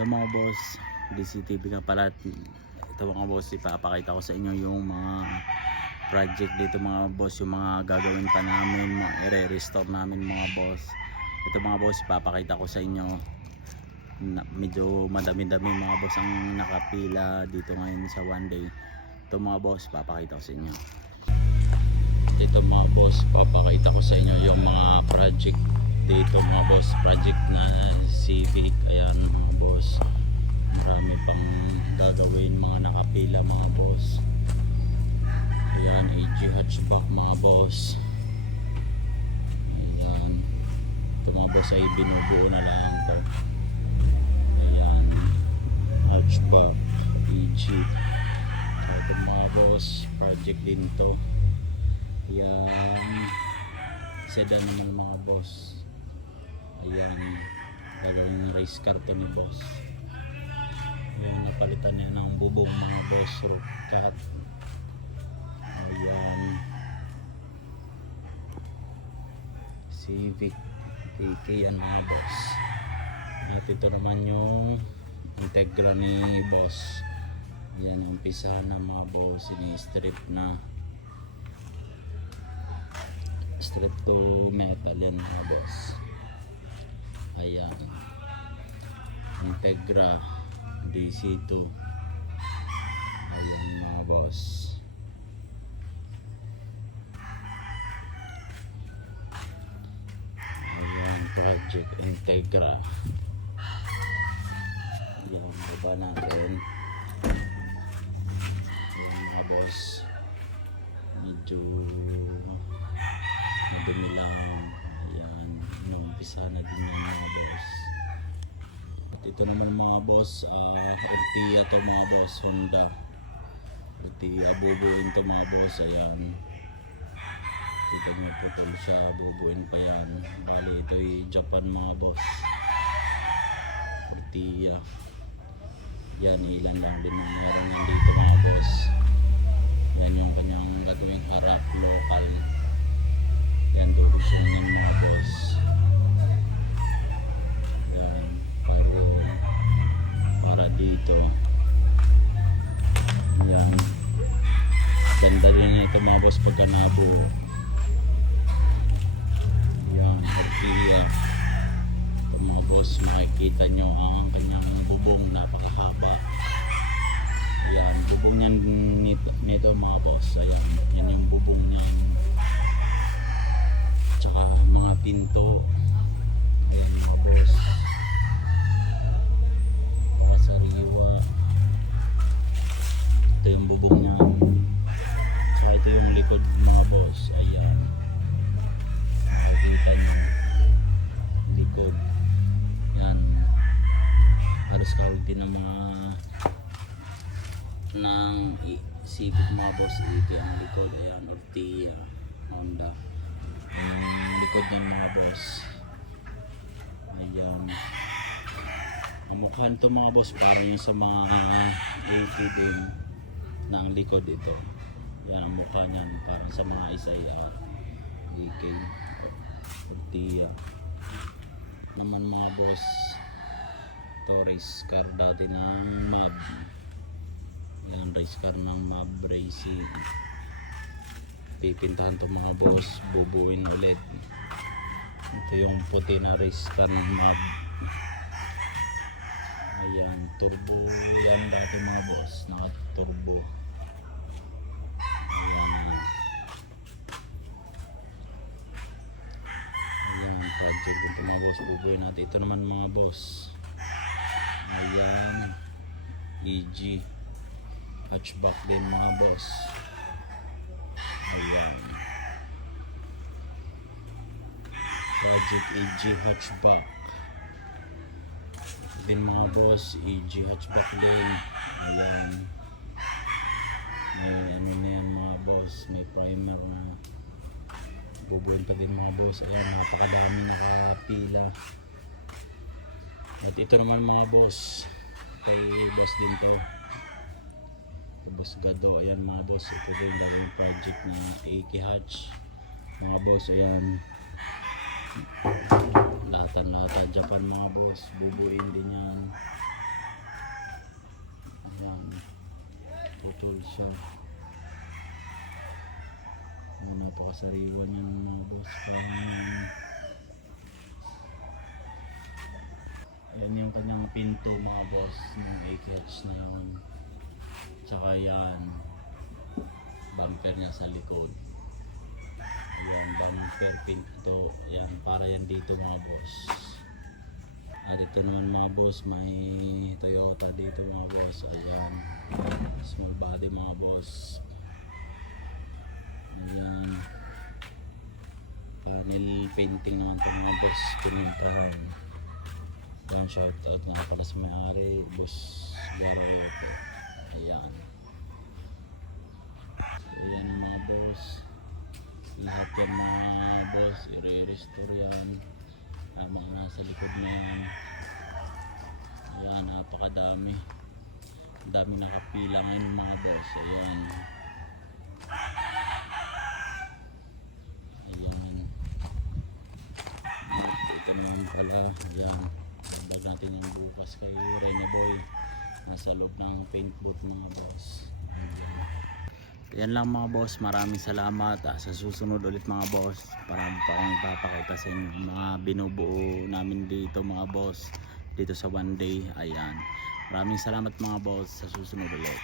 Yung mga boss, DCTV nga pala. Ito mga boss, ipapakita ko sa inyo yung mga project dito mga boss, yung mga gagawin pa namin, mga i-restore namin mga boss. Ito mga boss, ipapakita ko sa inyo. Medyo madami-dami mga boss ang nakapila dito ngayon sa one day. Ito mga boss, ipapakita ko sa inyo. Ito mga boss, papakita ko sa inyo yung mga project dito mga boss, project na civic. Ayan mga boss, marami pang gagawin, mga nakapila mga boss. Ayan, AG hatchback mga boss. Ayan, ito mga boss ay binubuo na lang to. Ayan, hatchback AG. Ito mga boss, project din to. Ayan, sedan naman mga boss. Ayan, gagawin race car to ni boss. Ayan, napalitan niya ng bubong mga boss, roof cut. Ayan, Civic AK yan mga boss. At ito naman yung Integra ni boss. Ayan yung umpisa na mga boss, ini-strip na, strip to metal yan mga boss. Ayan, Integra DC2. Ayan mga boss. Ayan, project Integra. Ayan, baba natin. Ayan mga boss, medyo madumi lang. Ayan, inumpisa na din yan mga boss. At ito naman mga boss, Ortia to mga boss, Honda Ortia, bubuin to mga boss. Ayan, kita nyo putol siya, bubuin pa yan. Bali ito ay Japan mga boss, Ortia. Yan, ilan lang din meron yan dito mga boss. Yan yung kanyang gagawing harap, local. Yan, dukusyonin mga boss. Yan, para dito. Yan, ganda rin ito mga boss pagka nabuo. Yan, Ortia. Ito mga boss, makikita nyo ang kanyang bubong, napakahaba. Ayan, bubong niyan nito mga boss. Ayan, yan yung bubong niyan. Tsaka mga pinto. Ayan mga boss, pakasariwa. Ito yung bubong niyan. Tsaka ito yung likod mga boss. Ayan, makikita nyo likod. Yan, halos kahuli ng mga ng Civic mga boss. Ito ang likod. Ayan, Ortia, Honda. Ang likod ng mga boss. Ayan, namukhaan to mga boss para yung sa mga AK din na ang likod ito. Ayan ang mukha niyan, parang sa mga Isaiah AK Ortia. Naman mga boss, ito race car dati ng MAB. Yan, race car ng MAB Racing. Pipintahan to mga boss, bubuin ulit. Ito yung puti na race car ng MAB. Ayan, turbo yan dati mga boss, naka turbo. Ayan, project dito mga boss, bubuin natin. Ito naman mga boss, ayan, EG hatchback din mga boss. Ayan, project EG hatchback din mga boss, EG hatchback din. Ayan, may ano na yan mga boss, may primer na, bubuin pa din mga boss. Ayan, napakadami nakapila. At ito naman mga boss, kay boss din to, Boss Gado. Ayan mga boss, ito din yung project ni AK Hatch mga boss. Ayan, latan Japan mga boss, bubuin din yan. siya. Napakasariwa niyan mga boss. Yan yung kanyang pinto mga boss, yung A-catch na yun. Tsaka yan, bumper niya sa likod. Yan, bumper pinto. Yan, para yan dito mga boss. At ito naman mga boss, may Toyota dito mga boss. Ayan, small body mga boss. Ayan, panel painting naman ito mga boss. Pininturahan. Ayan, shout out nga pala sa may-ari, Boss Garayote. Ayan. Ayan ang mga boss. Lahat yan mga boss, i-restore yan. Ang mga nasa likod na yan. Ayan, napakadami. Ang dami nakapila ngayon mga boss. Ayan. Ayan. Ito naman pala. Ayan. Bag natin yung bukas kay Reyna Boy. Nasa loob ng paint booth mga boss. Yan lang mga boss, maraming salamat. Sa susunod ulit mga boss, marami pa akong ipapakita sa inyo mga binubuo namin dito mga boss, dito sa one day. Ayan, maraming salamat mga boss, sa susunod ulit.